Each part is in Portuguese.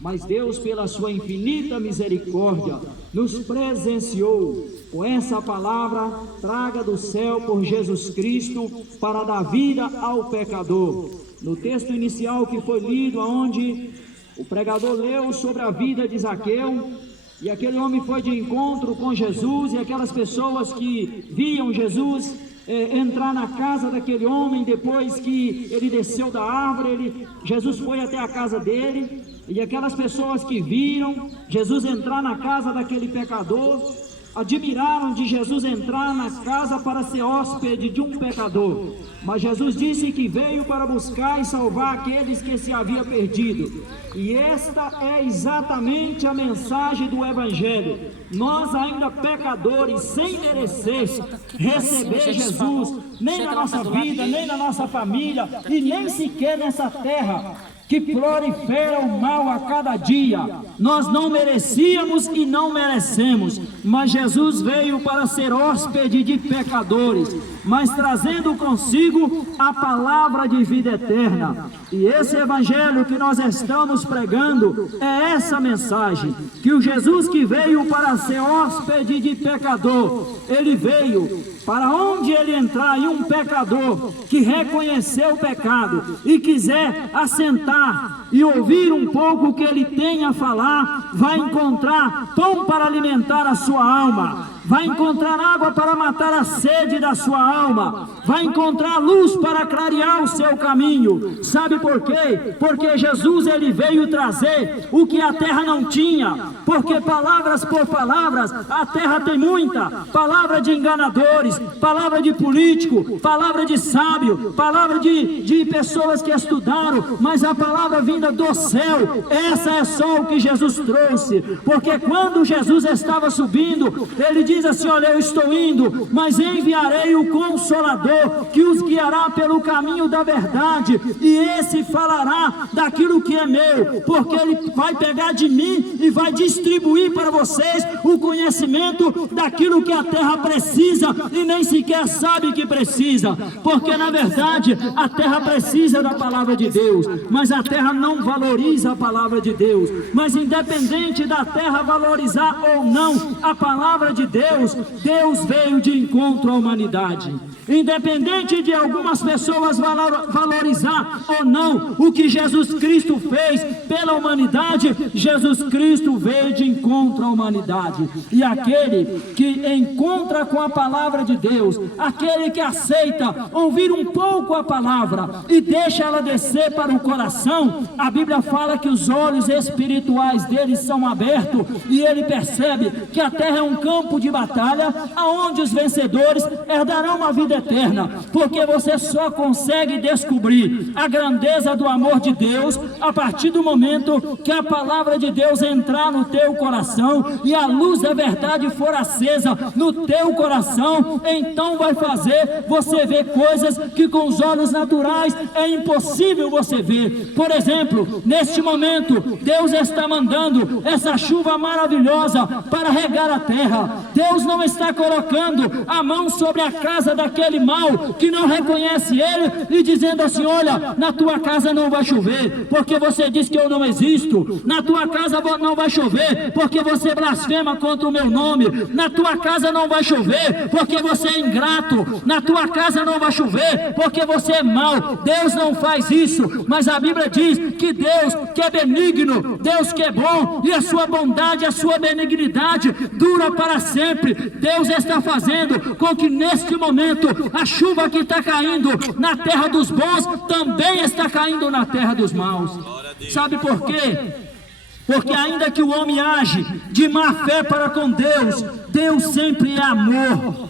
Mas Deus, pela sua infinita misericórdia, nos presenciou com essa palavra traga do céu por Jesus Cristo para dar vida ao pecador. No texto inicial que foi lido, onde o pregador leu sobre a vida de Zaqueu, e aquele homem foi de encontro com Jesus, e aquelas pessoas que viam Jesus entrar na casa daquele homem, depois que ele desceu da árvore, Jesus foi até a casa dele, e aquelas pessoas que viram Jesus entrar na casa daquele pecador, admiraram de Jesus entrar na casa para ser hóspede de um pecador. Mas Jesus disse que veio para buscar e salvar aqueles que se haviam perdido. E esta é exatamente a mensagem do Evangelho. Nós ainda pecadores, sem merecer receber Jesus, nem na nossa vida, nem na nossa família, e nem sequer nessa terra que prolifera o mal a cada dia. Nós não merecíamos e não merecemos, mas Jesus veio para ser hóspede de pecadores, mas trazendo consigo a palavra de vida eterna. E esse evangelho que nós estamos pregando é essa mensagem, que o Jesus que veio para ser hóspede de pecador, ele veio para onde ele entrar, e um pecador que reconheceu o pecado e quiser assentar e ouvir um pouco o que ele tem a falar, vai encontrar pão para alimentar a sua alma, vai encontrar água para matar a sede da sua alma, vai encontrar luz para clarear o seu caminho. Sabe por quê? Porque Jesus ele veio trazer o que a terra não tinha, porque palavras por palavras a terra tem muita, palavra de enganadores, palavra de político, palavra de sábio, palavra de pessoas que estudaram, mas a palavra vinda do céu, essa é só o que Jesus trouxe. Porque quando Jesus estava subindo, ele diz assim: olha, eu estou indo, mas enviarei o Consolador, que os guiará pelo caminho da verdade, e esse falará daquilo que é meu, porque ele vai pegar de mim e vai distribuir para vocês o conhecimento daquilo que a terra precisa e nem sequer sabe que precisa, porque na verdade a terra precisa da palavra de Deus, mas a terra não valoriza a palavra de Deus. Mas independente da terra valorizar ou não a palavra de Deus, Deus veio de encontro à humanidade. Independente de algumas pessoas valorizar ou não o que Jesus Cristo fez pela humanidade, Jesus Cristo veio de encontro à humanidade. E aquele que encontra com a palavra de Deus, aquele que aceita ouvir um pouco a palavra e deixa ela descer para o coração, a Bíblia fala que os olhos espirituais dele são abertos e ele percebe que a terra é um campo de batalha, aonde os vencedores herdarão a vida eterna, porque você só consegue descobrir a grandeza do amor de Deus a partir do momento que a palavra de Deus entrar no teu coração e a luz da verdade for acesa no teu coração. Então vai fazer você ver coisas que com os olhos naturais é impossível você ver. Por exemplo, neste momento Deus está mandando essa chuva maravilhosa para regar a terra. Deus não está colocando a mão sobre a casa daquele mal que não reconhece ele e dizendo assim: olha, na tua casa não vai chover porque você diz que eu não existo, na tua casa não vai chover porque você blasfema contra o meu nome, na tua casa não vai chover porque você é ingrato, na tua casa não vai chover porque você é mau. Deus não faz isso, mas a Bíblia diz que Deus que é benigno, Deus que é bom, e a sua bondade, a sua benignidade dura para sempre. Deus está fazendo com que neste momento a chuva que está caindo na terra dos bons também está caindo na terra dos maus. Sabe por quê? Porque ainda que o homem age de má fé para com Deus, Deus sempre é amor.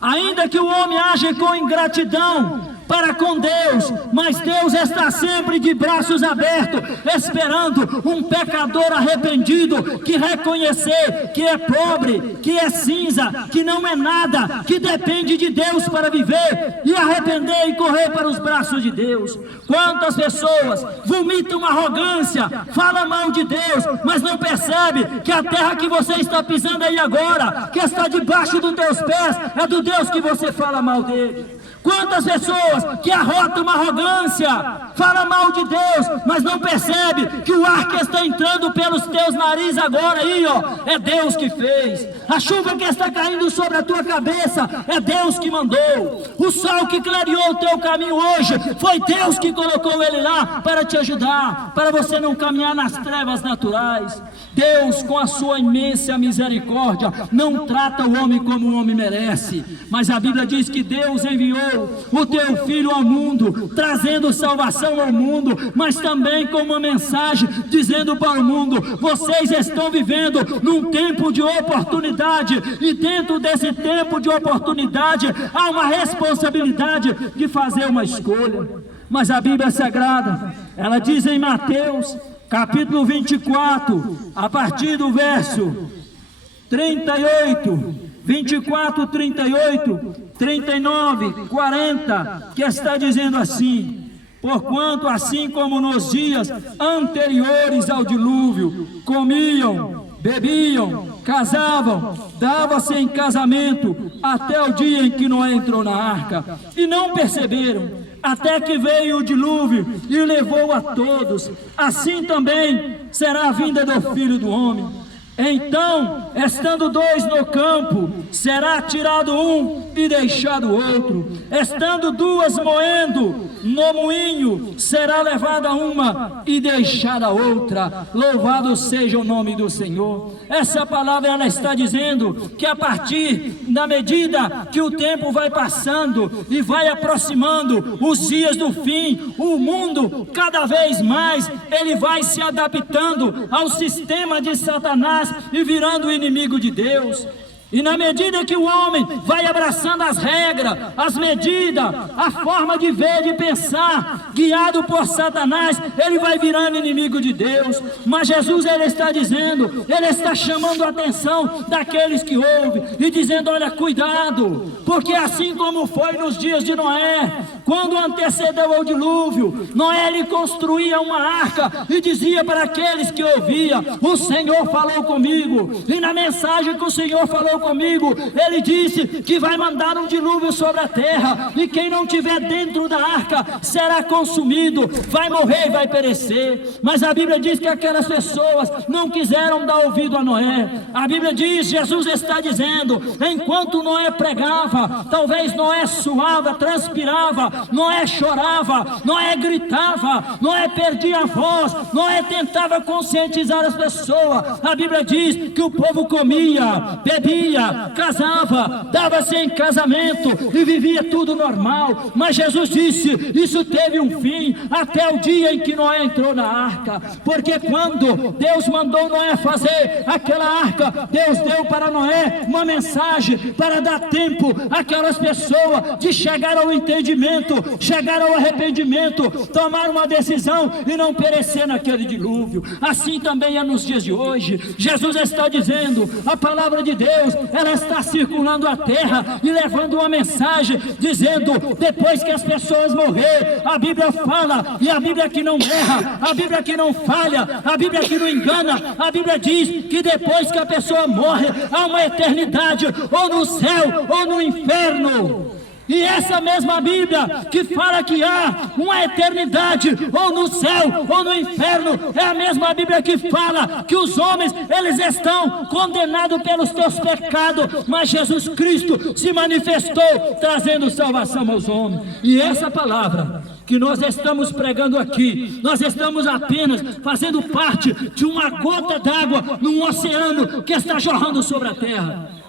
Ainda que o homem age com ingratidão para com Deus, mas Deus está sempre de braços abertos, esperando um pecador arrependido que reconhecer que é pobre, que é cinza, que não é nada, que depende de Deus para viver, e arrepender e correr para os braços de Deus. Quantas pessoas vomitam arrogância, falam mal de Deus, mas não percebe que a terra que você está pisando aí agora, que está debaixo dos teus pés, é do Deus que você fala mal dele. Quantas pessoas que arrotam uma arrogância, falam mal de Deus, mas não percebe que o ar que está entrando pelos teus narizes agora aí, ó, é Deus que fez. A chuva que está caindo sobre a tua cabeça é Deus que mandou. O sol que clareou o teu caminho hoje foi Deus que colocou ele lá para te ajudar, para você não caminhar nas trevas naturais. Deus, com a sua imensa misericórdia, não trata o homem como o homem merece, mas a Bíblia diz que Deus enviou o teu Filho ao mundo, trazendo salvação ao mundo, mas também com uma mensagem dizendo para o mundo: vocês estão vivendo num tempo de oportunidade, e dentro desse tempo de oportunidade há uma responsabilidade de fazer uma escolha. Mas a Bíblia Sagrada, ela diz em Mateus capítulo 24, a partir do verso 38, 24, 38, 39, 40, que está dizendo assim: porquanto assim como nos dias anteriores ao dilúvio, comiam, bebiam, casavam, davam-se em casamento, até o dia em que Noé entrou na arca, e não perceberam, até que veio o dilúvio e levou a todos. Assim também será a vinda do Filho do Homem. Então, estando dois no campo, será tirado um e deixado o outro. Estando duas moendo no moinho, será levada uma e deixada a outra. Louvado seja o nome do Senhor. Essa palavra, ela está dizendo que a partir da medida que o tempo vai passando e vai aproximando os dias do fim, o mundo cada vez mais ele vai se adaptando ao sistema de Satanás e virando inimigo de Deus. E na medida que o homem vai abraçando as regras, as medidas, a forma de ver, de pensar, guiado por Satanás, ele vai virando inimigo de Deus. Mas Jesus, ele está dizendo, ele está chamando a atenção daqueles que ouvem e dizendo: olha, cuidado, porque assim como foi nos dias de Noé, quando antecedeu ao dilúvio, Noé ele construía uma arca e dizia para aqueles que ouviam: o Senhor falou comigo. E na mensagem que o Senhor falou comigo, ele disse que vai mandar um dilúvio sobre a terra, e quem não tiver dentro da arca será consumido, vai morrer e vai perecer. Mas a Bíblia diz que aquelas pessoas não quiseram dar ouvido a Noé. A Bíblia diz, Jesus está dizendo, enquanto Noé pregava, talvez Noé suava, transpirava, Noé chorava, Noé gritava, Noé perdia a voz, Noé tentava conscientizar as pessoas. A Bíblia diz que o povo comia, bebia, casava, dava-se em casamento e vivia tudo normal. Mas Jesus disse, isso teve um fim até o dia em que Noé entrou na arca. Porque quando Deus mandou Noé fazer aquela arca, Deus deu para Noé uma mensagem para dar tempo àquelas pessoas de chegar ao entendimento, chegar ao arrependimento, tomar uma decisão e não perecer naquele dilúvio. Assim também é nos dias de hoje. Jesus está dizendo, a palavra de Deus, ela está circulando a terra e levando uma mensagem, dizendo, depois que as pessoas morrer, a Bíblia fala, e a Bíblia que não erra, a Bíblia que não falha, a Bíblia que não engana, a Bíblia diz que depois que a pessoa morre, há uma eternidade, ou no céu, ou no inferno. E essa mesma Bíblia que fala que há uma eternidade, ou no céu, ou no inferno, é a mesma Bíblia que fala que os homens, eles estão condenados pelos teus pecados, mas Jesus Cristo se manifestou, trazendo salvação aos homens. E essa palavra que nós estamos pregando aqui, nós estamos apenas fazendo parte de uma gota d'água num oceano que está jorrando sobre a terra.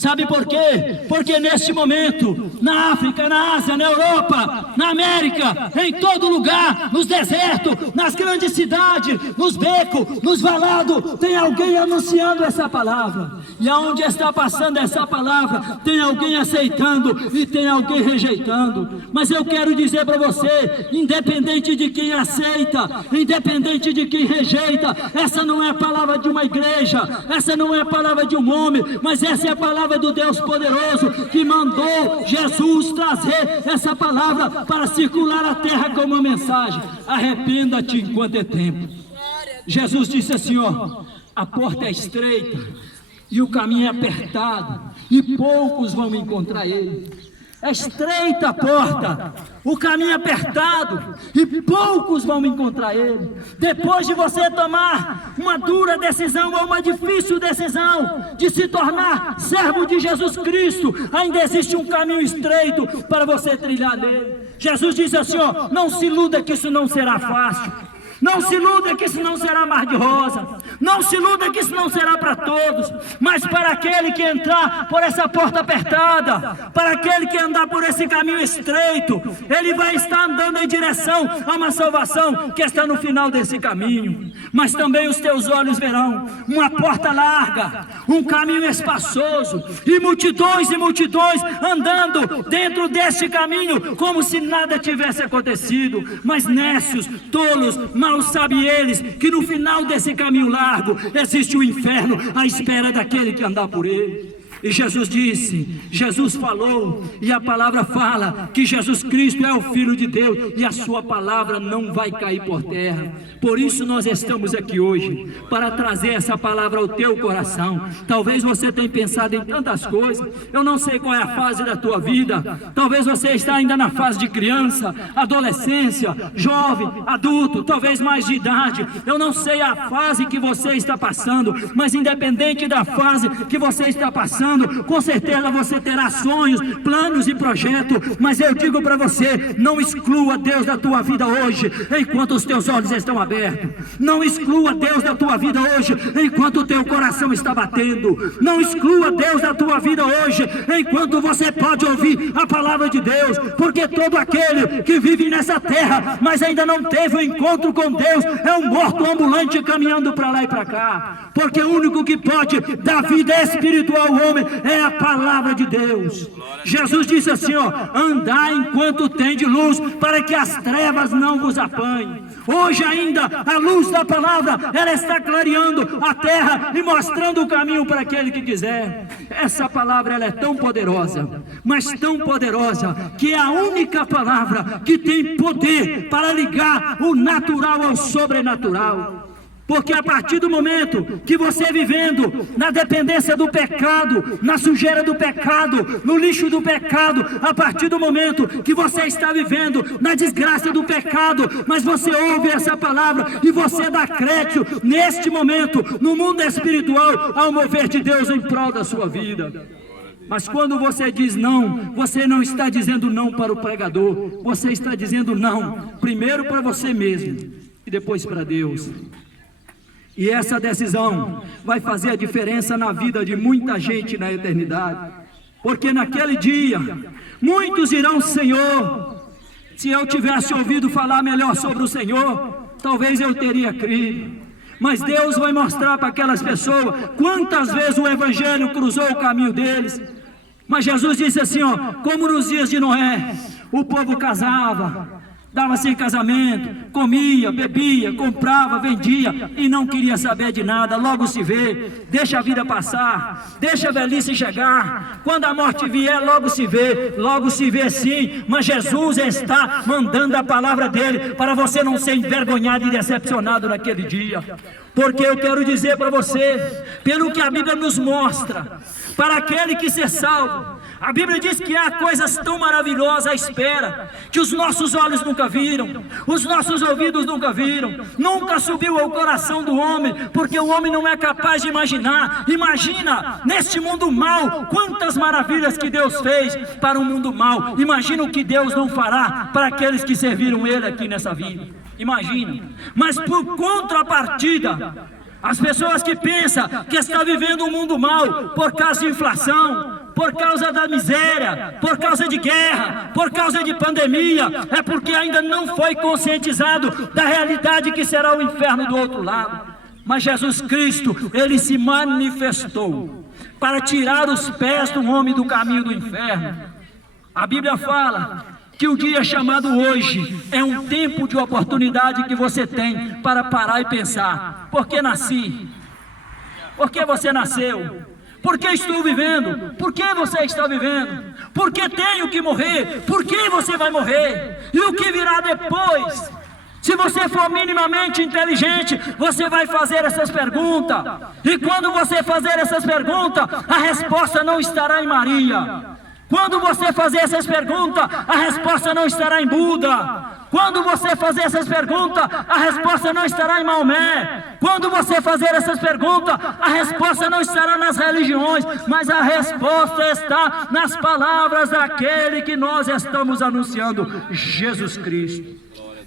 Sabe por quê? Porque neste momento, na África, na Ásia, na Europa, na América, em todo lugar, nos desertos, nas grandes cidades, nos becos, nos valados, tem alguém anunciando essa palavra. E aonde está passando essa palavra, tem alguém aceitando e tem alguém rejeitando. Mas eu quero dizer para você, independente de quem aceita, independente de quem rejeita, essa não é a palavra de uma igreja, essa não é a palavra de um homem, mas essa é a palavra do Deus poderoso que mandou Jesus trazer essa palavra para circular a terra como uma mensagem. Arrependa-te enquanto é tempo. Jesus disse assim, ó, a porta é estreita e o caminho é apertado e poucos vão encontrar ele. É estreita a porta, o caminho apertado, e poucos vão encontrar ele. Depois de você tomar uma dura decisão ou uma difícil decisão de se tornar servo de Jesus Cristo, ainda existe um caminho estreito para você trilhar nele. Jesus disse assim, ó, não se iluda que isso não será fácil. Não se iluda que isso não será mar de rosa. Não se iluda que isso não será para todos. Mas para aquele que entrar por essa porta apertada, para aquele que andar por esse caminho estreito, ele vai estar andando em direção a uma salvação que está no final desse caminho. Mas também os teus olhos verão uma porta larga, um caminho espaçoso, e multidões andando dentro deste caminho como se nada tivesse acontecido. Mas nécios, tolos, mal sabem eles que no final desse caminho largo existe o inferno à espera daquele que andar por ele. E Jesus disse, Jesus falou, e a palavra fala que Jesus Cristo é o Filho de Deus, e a sua palavra não vai cair por terra. Por isso nós estamos aqui hoje, para trazer essa palavra ao teu coração. Talvez você tenha pensado em tantas coisas, eu não sei qual é a fase da tua vida. Talvez você está ainda na fase de criança, adolescência, jovem, adulto, talvez mais de idade. Eu não sei a fase que você está passando, mas independente da fase que você está passando, com certeza você terá sonhos, planos e projetos, mas eu digo para você, não exclua Deus da tua vida hoje, enquanto os teus olhos estão abertos. Não exclua Deus da tua vida hoje, enquanto o teu coração está batendo. Não exclua Deus da tua vida hoje, enquanto você pode ouvir a palavra de Deus, porque todo aquele que vive nessa terra, mas ainda não teve um encontro com Deus, é um morto ambulante caminhando para lá e para cá, porque o único que pode dar vida espiritual ao homem é a palavra de Deus. Jesus disse assim, ó, andai enquanto tem de luz, para que as trevas não vos apanhem. Hoje ainda a luz da palavra, ela está clareando a terra e mostrando o caminho para aquele que quiser. Essa palavra, ela é tão poderosa, mas tão poderosa, que é a única palavra que tem poder para ligar o natural ao sobrenatural. Porque a partir do momento que você vivendo na dependência do pecado, na sujeira do pecado, no lixo do pecado, a partir do momento que você está vivendo na desgraça do pecado, mas você ouve essa palavra e você dá crédito neste momento, no mundo espiritual, ao mover de Deus em prol da sua vida. Mas quando você diz não, você não está dizendo não para o pregador, você está dizendo não, primeiro para você mesmo e depois para Deus. E essa decisão vai fazer a diferença na vida de muita gente na eternidade. Porque naquele dia, muitos dirão, Senhor, se eu tivesse ouvido falar melhor sobre o Senhor, talvez eu teria crido. Mas Deus vai mostrar para aquelas pessoas quantas vezes o Evangelho cruzou o caminho deles. Mas Jesus disse assim, ó, como nos dias de Noé, o povo casava, dava-se em casamento, comia, bebia, comprava, vendia e não queria saber de nada. Logo se vê, deixa a vida passar, deixa a velhice chegar, quando a morte vier logo se vê sim. Mas Jesus está mandando a palavra dele para você não ser envergonhado e decepcionado naquele dia. Porque eu quero dizer para você, pelo que a Bíblia nos mostra, para aquele que se salva, a Bíblia diz que há coisas tão maravilhosas à espera, que os nossos olhos nunca viram, os nossos ouvidos nunca viram, nunca subiu ao coração do homem, porque o homem não é capaz de imaginar. Imagina, neste mundo mau, quantas maravilhas que Deus fez para um mundo mau. Imagina o que Deus não fará para aqueles que serviram Ele aqui nessa vida. Imagina. Mas por contrapartida, as pessoas que pensam que estão vivendo um mundo mau por causa de inflação, por causa da miséria, por causa de guerra, por causa de pandemia, é porque ainda não foi conscientizado da realidade que será o inferno do outro lado. Mas Jesus Cristo, Ele se manifestou para tirar os pés do homem do caminho do inferno. A Bíblia fala que o dia chamado hoje é um tempo de oportunidade que você tem para parar e pensar: por que nasci? Por que você nasceu? Por que estou vivendo? Por que você está vivendo? Por que tenho que morrer? Por que você vai morrer? E o que virá depois? Se você for minimamente inteligente, você vai fazer essas perguntas. E quando você fazer essas perguntas, a resposta não estará em Maria. Quando você fazer essas perguntas, a resposta não estará em Buda. Quando você fazer essas perguntas, a resposta não estará em Maomé. Quando você fazer essas perguntas, a resposta não estará nas religiões, mas a resposta está nas palavras daquele que nós estamos anunciando, Jesus Cristo.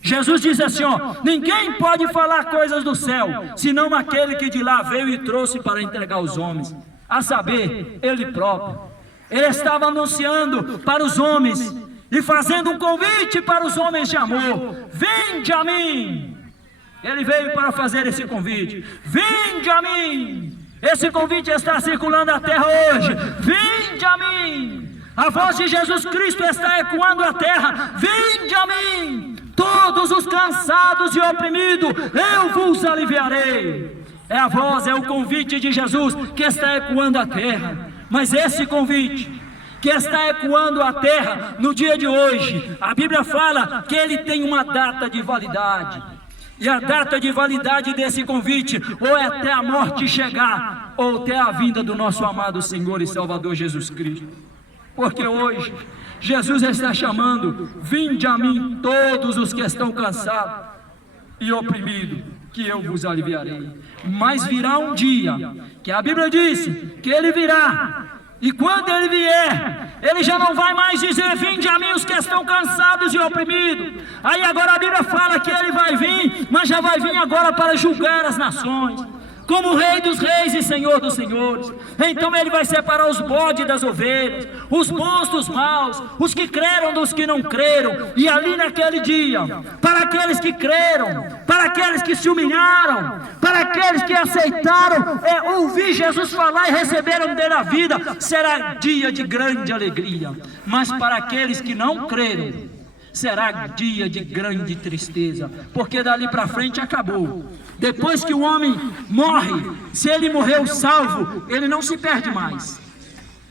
Jesus diz assim, ó: ninguém pode falar coisas do céu, senão aquele que de lá veio e trouxe para entregar aos homens, a saber, Ele próprio. Ele estava anunciando para os homens e fazendo um convite para os homens de amor: vinde a mim. Ele veio para fazer esse convite: vinde a mim. Esse convite está circulando a terra hoje: vinde a mim. A voz de Jesus Cristo está ecoando a terra: vinde a mim, todos os cansados e oprimidos, eu vos aliviarei. É a voz, é o convite de Jesus que está ecoando a terra. Mas esse convite que está ecoando a terra no dia de hoje, a Bíblia fala que ele tem uma data de validade. E a data de validade desse convite ou é até a morte chegar, ou até a vinda do nosso amado Senhor e Salvador Jesus Cristo. Porque hoje Jesus está chamando: vinde a mim todos os que estão cansados e oprimidos, que eu vos aliviarei. Mas virá um dia, que a Bíblia diz que ele virá, e quando ele vier, ele já não vai mais dizer: vinde a mim os que estão cansados e oprimidos. Aí agora a Bíblia fala que ele vai vir, mas já vai vir agora para julgar as nações, como Rei dos reis e Senhor dos senhores. Então ele vai separar os bodes das ovelhas, os bons dos maus, os que creram dos que não creram. E ali naquele dia, para aqueles que creram, para aqueles que se humilharam, para aqueles que aceitaram ouvir Jesus falar e receberam dele a vida, será dia de grande alegria. Mas para aqueles que não creram, será dia de grande tristeza, porque dali para frente acabou. Depois que o homem morre, se ele morreu salvo, ele não se perde mais.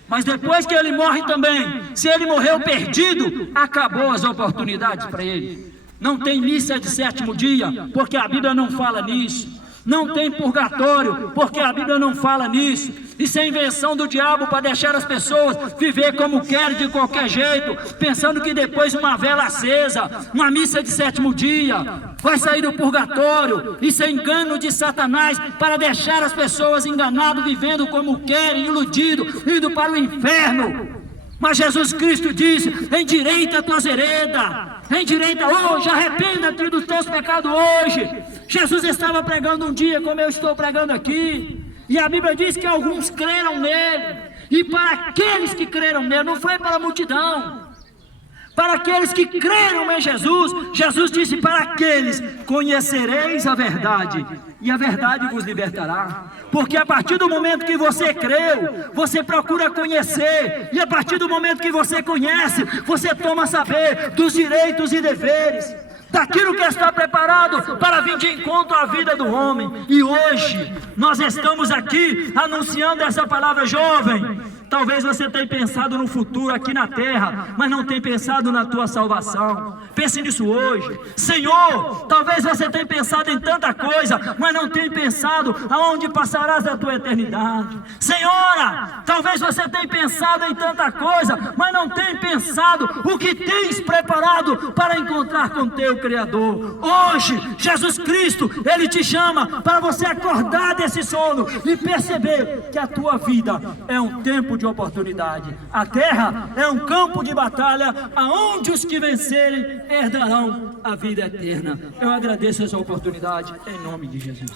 Mas depois que ele morre também, se ele morreu perdido, acabou as oportunidades para ele. Não tem missa de sétimo dia, porque a Bíblia não fala nisso. Não tem purgatório, porque a Bíblia não fala nisso. Isso é invenção do diabo para deixar as pessoas viver como querem, de qualquer jeito, pensando que depois uma vela acesa, uma missa de sétimo dia, vai sair do purgatório. Isso é engano de Satanás para deixar as pessoas enganadas, vivendo como querem, iludidos, indo para o inferno. Mas Jesus Cristo disse: endireita a tua vereda, endireita hoje, arrependa-te dos teus pecados hoje. Jesus estava pregando um dia como eu estou pregando aqui, e a Bíblia diz que alguns creram nele, e para aqueles que creram nele, não foi para a multidão, para aqueles que creram em Jesus, Jesus disse: para aqueles conhecereis a verdade, e a verdade vos libertará. Porque a partir do momento que você creu, você procura conhecer, e a partir do momento que você conhece, você toma saber dos direitos e deveres, daquilo que está preparado para vir de encontro à vida do homem. E hoje nós estamos aqui anunciando essa palavra. Jovem, talvez você tenha pensado no futuro aqui na terra, mas não tenha pensado na tua salvação. Pense nisso hoje. Senhor, talvez você tenha pensado em tanta coisa, mas não tenha pensado aonde passarás a tua eternidade. Senhora, talvez você tenha pensado em tanta coisa, mas não tenha pensado o que tens preparado para encontrar com teu Criador. Hoje, Jesus Cristo, Ele te chama para você acordar desse sono e perceber que a tua vida é um tempo de oportunidade. A terra é um campo de batalha, aonde os que vencerem herdarão a vida eterna. Eu agradeço essa oportunidade em nome de Jesus.